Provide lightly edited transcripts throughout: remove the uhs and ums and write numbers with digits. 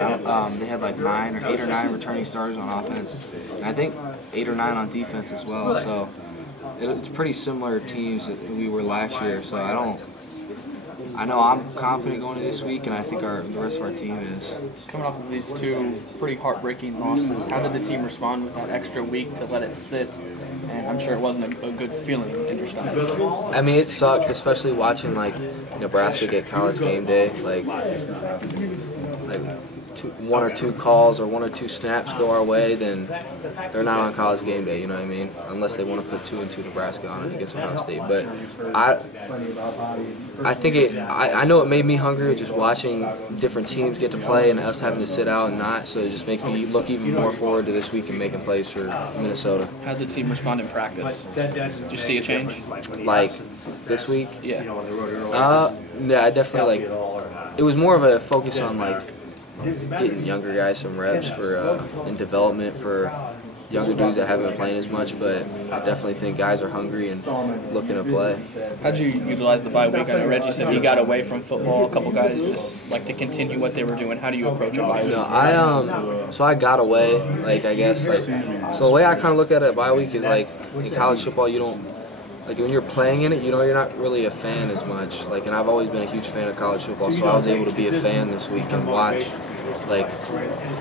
They had like 8 or 9 returning starters on offense, and I think 8 or 9 on defense as well. So it's pretty similar teams that we were last year. So I know I'm confident going into this week, and I think the rest of our team is. Coming off of these two pretty heartbreaking losses, how did the team respond with that extra week to let it sit? And I'm sure it wasn't a good feeling in your stomach. I mean, it sucked, especially watching like Nebraska get College game day. Like 1 or 2 calls or 1 or 2 snaps go our way, then they're not on College game day. You know what I mean? Unless they want to put 2 and 2 Nebraska on it against Ohio State. But I think I know it made me hungry just watching different teams get to play and us having to sit out and not. So it just makes me look even more forward to this week and making plays for Minnesota. How did the team respond in practice? Did you see a change? Like this week? Yeah. Yeah, I definitely it was more of a focus on getting younger guys some reps for in development for younger dudes that haven't been playing as much, but I definitely think guys are hungry and looking to play. How'd you utilize the bye week? I know Reggie said he got away from football. A couple guys just like to continue what they were doing. How do you approach a bye week? No, so I got away, I guess, so the way I kind of look at it, bye week is in college football, you don't, when you're playing in it, you're not really a fan as much. And I've always been a huge fan of college football, so I was able to be a fan this week and watch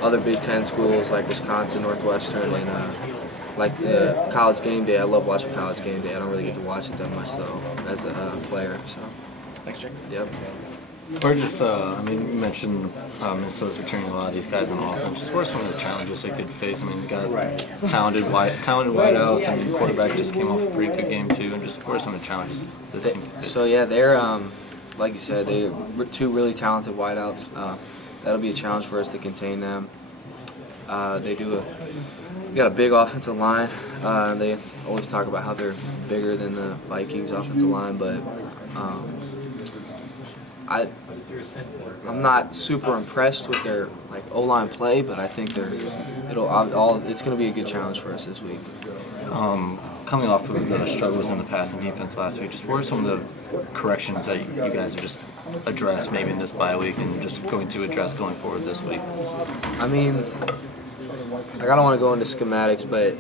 other Big Ten schools like Wisconsin, Northwestern, and College game day. I love watching College game day. I don't really get to watch it that much though as a player. So. Thanks, Jake. Yep. Or just, you mentioned Minnesota's returning a lot of these guys on offense. Just what are some of the challenges they could face? I mean, you got talented wideouts, and the quarterback just came off a pretty good game too. And just what are some of the challenges this team faces? So yeah, they're like you said, they're 2 really talented wideouts. That'll be a challenge for us to contain them. We got a big offensive line. They always talk about how they're bigger than the Vikings offensive line, but I'm not super impressed with their O-line play, but I think it's going to be a good challenge for us this week. Coming off of the struggles in the passing defense last week, just what are some of the corrections that you guys have just addressed maybe in this bye week and just going to address going forward this week? I mean, I don't want to go into schematics, but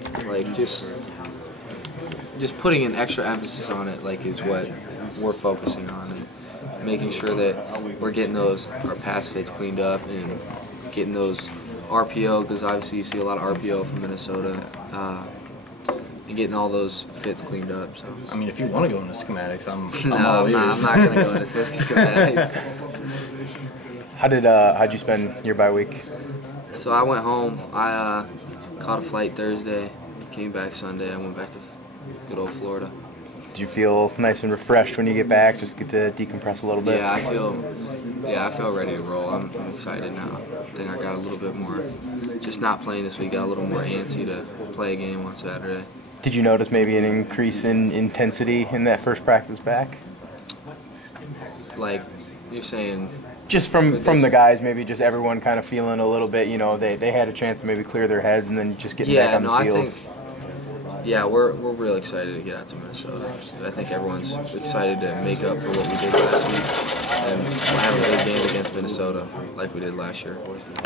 just putting an extra emphasis on it is what we're focusing on, and making sure that we're getting our pass fits cleaned up and getting those RPO, because obviously you see a lot of RPO from Minnesota. And getting all those fits cleaned up. So. I mean, if you want to go into schematics, I'm I'm not going to go into schematics. How'd you spend your bye week? So I went home. I caught a flight Thursday, came back Sunday. I went back to good old Florida. Did you feel nice and refreshed when you get back? Just get to decompress a little bit? Yeah, I feel ready to roll. I'm excited now. I think I got a little bit more, just not playing this week, got a little more antsy to play a game on Saturday. Did you notice maybe an increase in intensity in that first practice back? You're saying? Just from the guys, maybe just everyone kind of feeling a little bit, they had a chance to maybe clear their heads and then just getting back on the field. We're real excited to get out to Minnesota. I think everyone's excited to make up for what we did last week and have a big game against Minnesota like we did last year.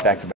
Back to back.